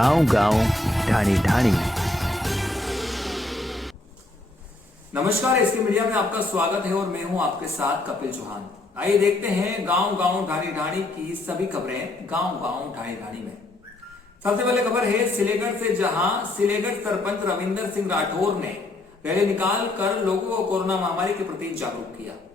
गांव गांव ढाणी ढाणी। नमस्कार, एसके मीडिया में आपका स्वागत है और मैं हूं आपके साथ कपिल चौहान। आइए देखते हैं गांव गांव ढाणी ढाणी की सभी खबरें गांव गांव ढाणी ढाणी में। सबसे पहले खबर है सिलेगढ़ से, जहां सिलेगढ़ सरपंच रविंदर सिंह राठौर ने रैली निकाल कर लोगों को कोरोना महामारी के प्रति जागरूक किया।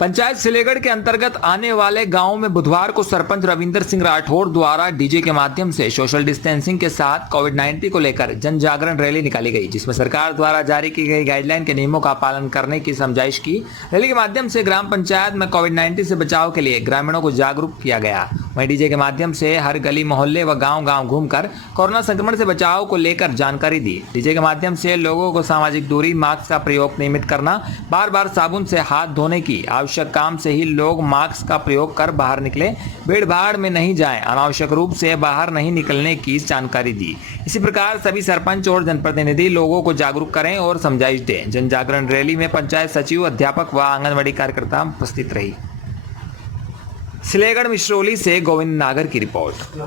पंचायत सिलेगढ़ के अंतर्गत आने वाले गांव में बुधवार को सरपंच रविंदर सिंह राठौर द्वारा डीजे के माध्यम से सोशल डिस्टेंसिंग के साथ कोविड-19 को लेकर जन जागरण रैली निकाली गई, जिसमें सरकार द्वारा जारी की गई गाइडलाइन के नियमों का पालन करने की समझाइश की। रैली के माध्यम से ग्राम पंचायत में कोविड-19 से बचाव के लिए ग्रामीणों को जागरूक किया गया। वहीं डीजे के माध्यम से हर गली मोहल्ले व गाँव घूमकर कोरोना संक्रमण से बचाव को लेकर जानकारी दी। डीजे के माध्यम से लोगों को सामाजिक दूरी, मास्क का प्रयोग नियमित करना, बार बार साबुन से हाथ धोने की आवश्यक काम से ही लोग मास्क का प्रयोग कर बाहर निकले, भीड़ भाड़ में नहीं जाएं, अनावश्यक रूप से बाहर नहीं निकलने की जानकारी दी। इसी प्रकार सभी सरपंच और जनप्रतिनिधि लोगों को जागरूक करें और समझाइश दें। जन जागरण रैली में पंचायत सचिव, अध्यापक व आंगनबाड़ी कार्यकर्ता उपस्थित रही। सिलेगढ़ मिश्रोली से गोविंद नागर की रिपोर्ट।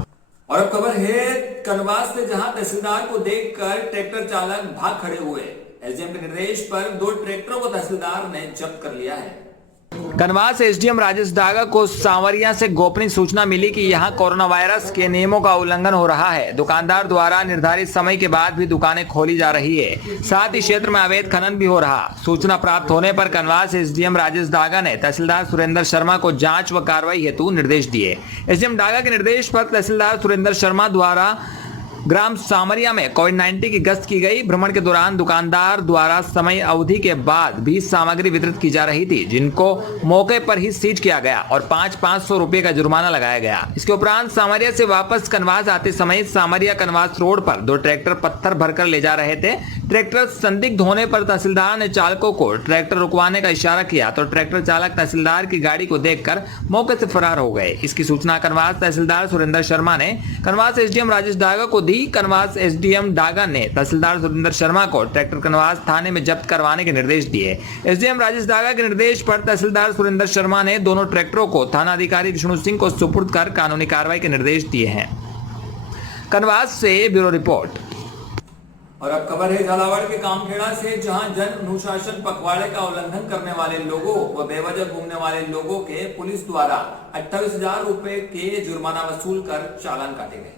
और अब खबर है कनवास से, जहां तहसीलदार को देखकर ट्रैक्टर चालक भाग खड़े हुए। एसडीएम के निर्देश पर 2 ट्रैक्टरों को तहसीलदार ने जब्त कर लिया है। कनवास एसडीएम राजेश डागा को सांवरिया से गोपनीय सूचना मिली कि यहां कोरोना वायरस के नियमों का उल्लंघन हो रहा है। दुकानदार द्वारा निर्धारित समय के बाद भी दुकानें खोली जा रही है, साथ ही क्षेत्र में अवैध खनन भी हो रहा। सूचना प्राप्त होने पर कनवास एसडीएम राजेश डागा ने तहसीलदार सुरेंद्र शर्मा को जांच व कार्रवाई हेतु निर्देश दिए। एसडीएम डागा के निर्देश पर तहसीलदार सुरेंद्र शर्मा द्वारा ग्राम सामरिया में कोविड-19 की गश्त की गई। भ्रमण के दौरान दुकानदार द्वारा समय अवधि के बाद भी सामग्री वितरित की जा रही थी, जिनको मौके पर ही सीज किया गया और 500 रुपए का जुर्माना लगाया गया। इसके उपरांत सामरिया से वापस कनवास आते समय सामरिया कनवास रोड पर 2 ट्रैक्टर पत्थर भरकर ले जा रहे थे। ट्रैक्टर संदिग्ध होने पर तहसीलदार ने चालकों को ट्रैक्टर रुकवाने का इशारा किया तो ट्रैक्टर चालक तहसीलदार की गाड़ी को देखकर मौके से फरार हो गए। इसकी सूचना कनवास तहसीलदार सुरेंद्र शर्मा ने कनवास एसडीएम राजेश डागा को दी। कनवास एसडीएम डागा ने तहसीलदार सुरेंद्र शर्मा को ट्रैक्टर कनवास थाने में जब्त करवाने के निर्देश दिए। एसडीएम राजेश डागा के निर्देश पर तहसीलदार सुरेंद्र शर्मा ने दोनों ट्रैक्टरों को थाना अधिकारी विष्णु सिंह को सुपुर्द कर कानूनी कार्रवाई के निर्देश दिए हैं। कनवास से ब्यूरो रिपोर्ट। और अब खबर है झालावाड़ के कामखेड़ा से, जहां जन अनुशासन पखवाड़े का उल्लंघन करने वाले लोगों व बेवजह घूमने वाले लोगों के पुलिस द्वारा 28,000 रुपए के जुर्माना वसूल कर चालान काटे गए।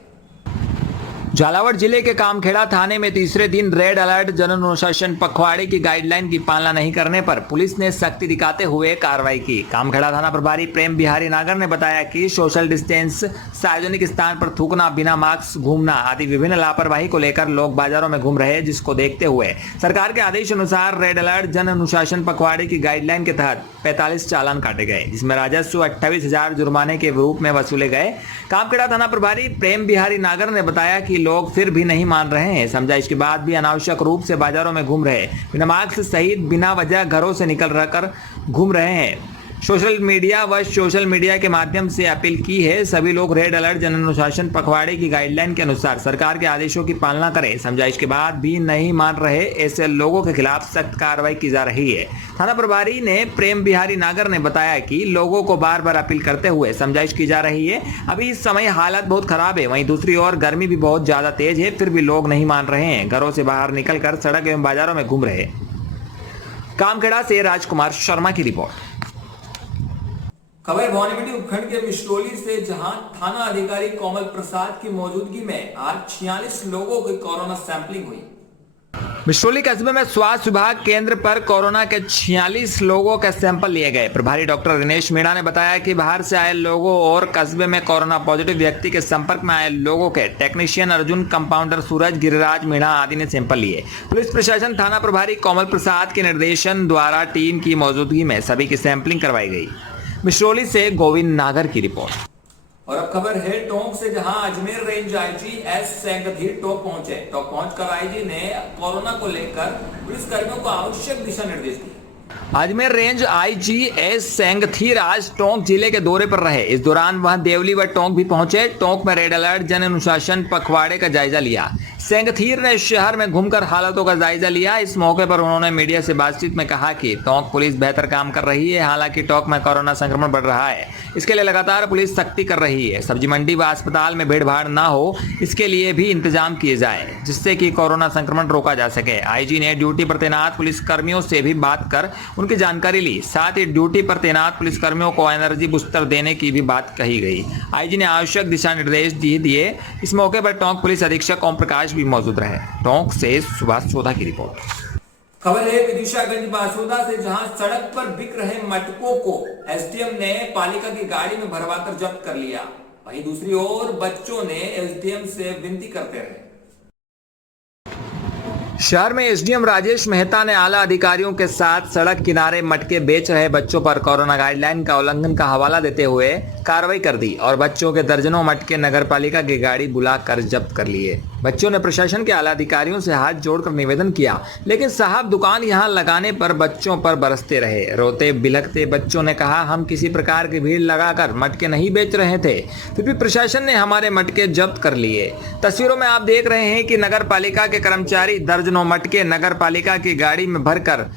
झालावाड़ जिले के कामखेड़ा थाने में तीसरे दिन रेड अलर्ट जन अनुशासन पखवाड़े की गाइडलाइन की पालना नहीं करने पर पुलिस ने सख्ती दिखाते हुए कार्रवाई की। कामखेड़ा थाना प्रभारी प्रेम बिहारी नागर ने बताया कि सोशल डिस्टेंस, सार्वजनिक स्थान पर थूकना, बिना मास्क घूमना आदि विभिन्न लापरवाही को लेकर लोग बाजारों में घूम रहे, जिसको देखते हुए सरकार के आदेश अनुसार रेड अलर्ट जन अनुशासन पखवाड़े की गाइडलाइन के तहत 45 चालान काटे गए, जिसमें राजस्व 28,000 जुर्माने के रूप में वसूले गए। कामखेड़ा थाना प्रभारी प्रेम बिहारी नागर ने बताया कि लोग फिर भी नहीं मान रहे हैं। समझाइश के बाद भी अनावश्यक रूप से बाजारों में घूम रहे, बिना मास्क सहित बिना वजह घरों से निकल कर घूम रहे हैं। सोशल मीडिया के माध्यम से अपील की है, सभी लोग रेड अलर्ट जन अनुशासन पखवाड़े की गाइडलाइन के अनुसार सरकार के आदेशों की पालना करें। समझाइश के बाद भी नहीं मान रहे ऐसे लोगों के खिलाफ सख्त कार्रवाई की जा रही है। थाना प्रभारी ने प्रेम बिहारी नागर ने बताया कि लोगों को बार बार अपील करते हुए समझाइश की जा रही है। अभी इस समय हालत बहुत खराब है, वहीं दूसरी ओर गर्मी भी बहुत ज्यादा तेज है, फिर भी लोग नहीं मान रहे हैं, घरों से बाहर निकलकर सड़क एवं बाजारों में घूम रहे। कामखेड़ा से राजकुमार शर्मा की रिपोर्ट। खबर भवानीपट्टी उपखंड के मिश्रोली से, जहां थाना अधिकारी कोमल प्रसाद की मौजूदगी में आज 46 लोगों की कोरोना सैंपलिंग हुई। मिश्रोली कस्बे में स्वास्थ्य विभाग केंद्र पर कोरोना के 46 लोगों के सैंपल लिए गए। प्रभारी डॉक्टर दिनेश मीणा ने बताया कि बाहर से आए लोगों और कस्बे में कोरोना पॉजिटिव व्यक्ति के संपर्क में आए लोगों के टेक्नीशियन अर्जुन, कंपाउंडर सूरज, गिरिराज मीणा आदि ने सैंपल लिए। पुलिस प्रशासन थाना प्रभारी कोमल प्रसाद के निर्देशन द्वारा टीम की मौजूदगी में सभी की सैंपलिंग करवाई गई। मिश्रोली से गोविंद नागर की रिपोर्ट। और अब खबर है टोंक से, जहां Ajmer range IG S Sengadhir Tonk पहुंचे। टोंक पहुंचकर आईजी ने कोरोना को लेकर पुलिस कर्मियों को आवश्यक दिशा निर्देश दिए। अजमेर रेंज आईजी एस सेंगथीर आज टोंक जिले के दौरे पर रहे। इस दौरान वह देवली व टोंक भी पहुंचे। टोंक में रेड अलर्ट जन अनुशासन पखवाड़े का जायजा लिया। सेंगथीर ने शहर में घूमकर हालातों का जायजा लिया। इस मौके पर उन्होंने मीडिया से बातचीत में कहा कि टोंक पुलिस बेहतर काम कर रही है। हालांकि टोंक में कोरोना संक्रमण बढ़ रहा है, इसके लिए लगातार पुलिस सख्ती कर रही है। सब्जी मंडी व अस्पताल में भीड़ भाड़ ना हो, इसके लिए भी इंतजाम किए जाए जिससे कि कोरोना संक्रमण रोका जा सके। आईजी ने ड्यूटी पर तैनात पुलिस कर्मियों से भी बात कर उनकी जानकारी ली। साथ ही ड्यूटी पर तैनात पुलिसकर्मियों को एनर्जी बूस्टर देने की भी बात कही गई। आईजी ने आवश्यक दिशा निर्देश दिए। इस मौके पर टोंक पुलिस अधीक्षक ओम प्रकाश भी मौजूद रहे। टोंक से सुभाष सोधा की रिपोर्ट। खबर है विदिशागंज बासोदा से, जहां सड़क पर बिक रहे मटकों को एसडीएम ने पालिका की गाड़ी में भरवाकर जब्त कर लिया। वहीं दूसरी ओर बच्चों ने एसडीएम से विनती करते रहे। शहर में एसडीएम राजेश मेहता ने आला अधिकारियों के साथ सड़क किनारे मटके बेच रहे बच्चों पर कोरोना गाइडलाइन का उल्लंघन का हवाला देते हुए कार्रवाई कर दी और बच्चों के दर्जनों मटके नगरपालिका की गाड़ी बुलाकर जब्त कर लिए। बच्चों ने प्रशासन के आला अधिकारियों से हाथ जोड़कर निवेदन किया, लेकिन साहब दुकान यहां लगाने पर बच्चों पर बरसते रहे। रोते बिलखते बच्चों ने कहा, हम किसी प्रकार की भीड़ लगाकर मटके नहीं बेच रहे थे, फिर भी प्रशासन ने हमारे मटके जब्त कर लिए। तस्वीरों में आप देख रहे हैं कि नगरपालिका के कर्मचारी दर्जनों मटके नगरपालिका की गाड़ी में भरकर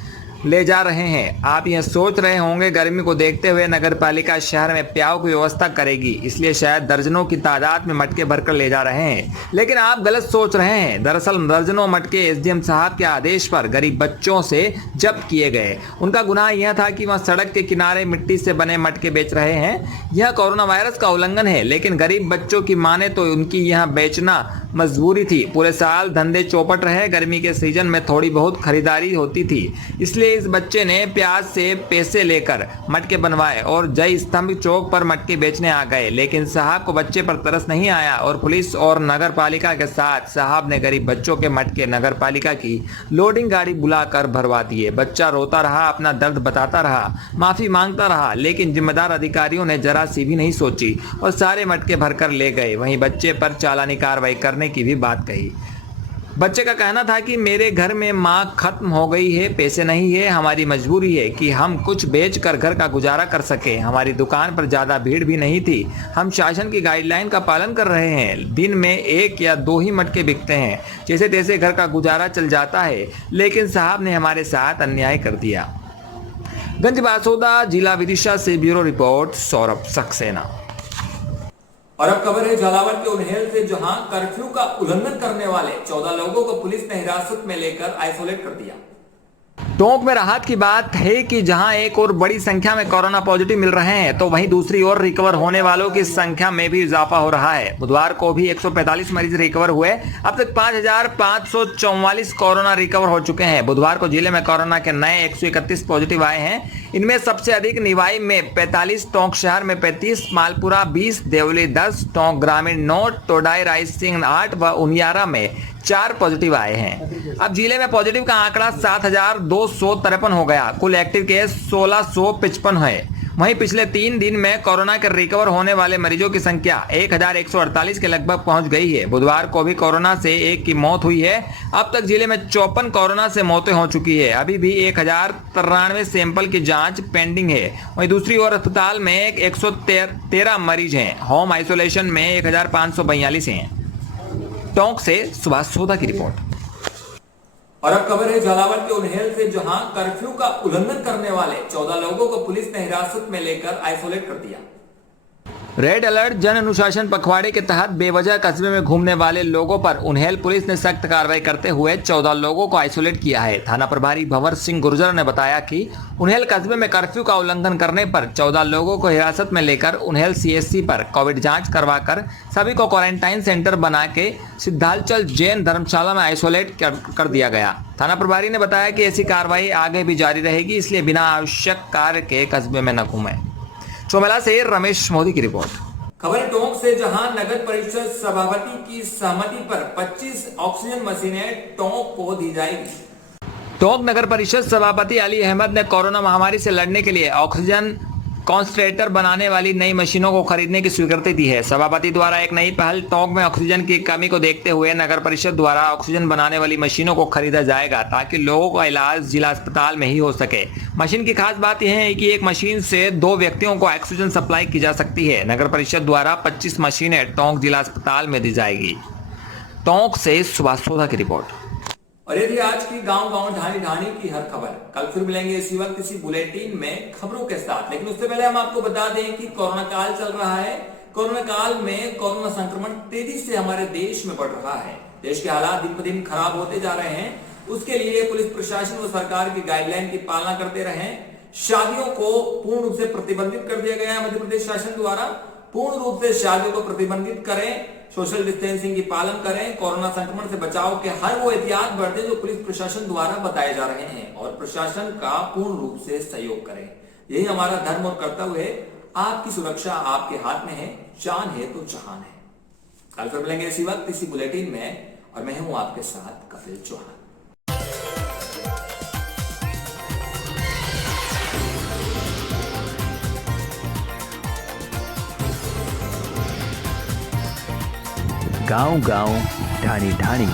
ले जा रहे हैं। आप यह सोच रहे होंगे गर्मी को देखते हुए नगरपालिका शहर में प्याऊ की व्यवस्था करेगी, इसलिए शायद दर्जनों की तादाद में मटके भरकर ले जा रहे हैं, लेकिन आप गलत सोच रहे हैं। दरअसल दर्जनों मटके एसडीएम साहब के आदेश पर गरीब बच्चों से जब्त किए गए। उनका गुनाह यह था कि वह सड़क के किनारे मिट्टी से बने मटके बेच रहे हैं। यह कोरोना वायरस का उल्लंघन है, लेकिन गरीब बच्चों की माने तो उनकी यह बेचना मजबूरी थी। पूरे साल धंधे चौपट रहे, गर्मी के सीजन में थोड़ी बहुत खरीदारी होती थी, इसलिए इस बच्चे ने प्याज से पैसे लेकर मटके बनवाए और जय स्तंभ चौक पर मटके बेचने आ गए। लेकिन साहब को बच्चे पर तरस नहीं आया और पुलिस और नगरपालिका के साथ साहब ने गरीब बच्चों के मटके नगरपालिका की लोडिंग गाड़ी बुलाकर भरवा दिए। बच्चा रोता रहा, अपना दर्द बताता रहा, माफी मांगता रहा, लेकिन जिम्मेदार अधिकारियों ने जरा सी भी नहीं सोची और सारे मटके भरकर ले गए। वहीं बच्चे पर चालानी कार्रवाई करने की भी बात कही। बच्चे का कहना था कि मेरे घर में माँ खत्म हो गई है, पैसे नहीं है, हमारी मजबूरी है कि हम कुछ बेचकर घर का गुजारा कर सके। हमारी दुकान पर ज़्यादा भीड़ भी नहीं थी, हम शासन की गाइडलाइन का पालन कर रहे हैं। दिन में 1 या 2 ही मटके बिकते हैं, जैसे तैसे घर का गुजारा चल जाता है, लेकिन साहब ने हमारे साथ अन्याय कर दिया। गंज बासोदा, जिला विदिशा से ब्यूरो रिपोर्ट, सौरभ सक्सेना। और अब खबर है झालावाड़ के उन्हेल से, जहां कर्फ्यू का उल्लंघन करने वाले 14 लोगों को पुलिस ने हिरासत में लेकर आइसोलेट कर दिया। टोंक में राहत की बात है कि जहां एक और बड़ी संख्या में कोरोना पॉजिटिव मिल रहे हैं, तो वहीं दूसरी ओर रिकवर होने वालों की संख्या में भी इजाफा हो रहा है। बुधवार को भी 145 मरीज रिकवर हुए। अब तक 5,544 कोरोना रिकवर हो चुके हैं। बुधवार को जिले में कोरोना के नए 131 पॉजिटिव आए हैं। इनमें सबसे अधिक निवाई में 45, टोंक शहर में 35, मालपुरा 20, देवली 10, टोंक ग्रामीण 9, टोडाई रायसिंह 8 व उनियारा में 4 पॉजिटिव आए हैं। अब जिले में पॉजिटिव का आंकड़ा 7,253 हो गया। कुल एक्टिव केस 1,655 है। वहीं पिछले 3 दिन में कोरोना के रिकवर होने वाले मरीजों की संख्या 1,148 के लगभग पहुंच गई है। बुधवार को भी कोरोना से 1 की मौत हुई है। अब तक जिले में 54 कोरोना से मौतें हो चुकी है। अभी भी 1,093 सैंपल की जांच पेंडिंग है। वहीं दूसरी ओर अस्पताल में 113 मरीज हैं। होम आइसोलेशन में 1,542 हैं। टोंक से सुभाष सोधा की रिपोर्ट। और अब खबर है झालावाड़ के उन्हेल से, जहां कर्फ्यू का उल्लंघन करने वाले 14 लोगों को पुलिस ने हिरासत में लेकर आइसोलेट कर दिया। रेड अलर्ट जन अनुशासन पखवाड़े के तहत बेवजह कस्बे में घूमने वाले लोगों पर उन्हेल पुलिस ने सख्त कार्रवाई करते हुए 14 लोगों को आइसोलेट किया है। थाना प्रभारी भंवर सिंह गुर्जर ने बताया कि उन्हेल कस्बे में कर्फ्यू का उल्लंघन करने पर 14 लोगों को हिरासत में लेकर उन्हेल सीएससी पर कोविड जांच करवाकर सभी को क्वारंटाइन सेंटर बना के सिद्धालचल जैन धर्मशाला में आइसोलेट कर दिया गया। थाना प्रभारी ने बताया कि ऐसी कार्रवाई आगे भी जारी रहेगी, इसलिए बिना आवश्यक कार्य के कस्बे में न घूमें। चौमेला से रमेश मोदी की रिपोर्ट। खबर टोंक से, जहां नगर परिषद सभापति की सहमति पर 25 ऑक्सीजन मशीनें टोंक को दी जाएगी। टोंक नगर परिषद सभापति अली अहमद ने कोरोना महामारी से लड़ने के लिए ऑक्सीजन कॉन्सन्ट्रेटर बनाने वाली नई मशीनों को खरीदने की स्वीकृति दी है। सभापति द्वारा एक नई पहल टोंक में ऑक्सीजन की कमी को देखते हुए नगर परिषद द्वारा ऑक्सीजन बनाने वाली मशीनों को खरीदा जाएगा ताकि लोगों का इलाज जिला अस्पताल में ही हो सके। मशीन की खास बात यह है कि एक मशीन से 2 व्यक्तियों को ऑक्सीजन सप्लाई की जा सकती है। नगर परिषद द्वारा 25 मशीनें टोंक जिला अस्पताल में दी जाएगी। टोंक से सुभाष सोधा की रिपोर्ट। और ये थी आज की गांव ढाणी ढाणी की हर खबर। कल फिर मिलेंगे इसी वक्त इसी बुलेटिन में खबरों के साथ, लेकिन उससे पहले हम आपको बता दें कि कोरोना काल चल रहा है। कोरोना काल में कोरोना संक्रमण तेजी से हमारे देश में बढ़ रहा है। देश के हालात दिन पर दिन खराब होते जा रहे हैं। उसके लिए पुलिस प्रशासन और सरकार की गाइडलाइन की पालना करते रहें। शादियों को पूर्ण रूप से प्रतिबंधित कर दिया गया है मध्य प्रदेश शासन द्वारा। पूर्ण रूप से शादियों को प्रतिबंधित करें, सोशल डिस्टेंसिंग की पालन करें, कोरोना संक्रमण से बचाव के हर वो एहतियात बरतें जो पुलिस प्रशासन द्वारा बताए जा रहे हैं और प्रशासन का पूर्ण रूप से सहयोग करें। यही हमारा धर्म और कर्तव्य है। आपकी सुरक्षा आपके हाथ में है, जान है तो जहान है। कल फिर मिलेंगे इसी वक्त इसी बुलेटिन में और मैं हूं आपके साथ कपिल चौहान। गांव गांव ढाणी ढाणी।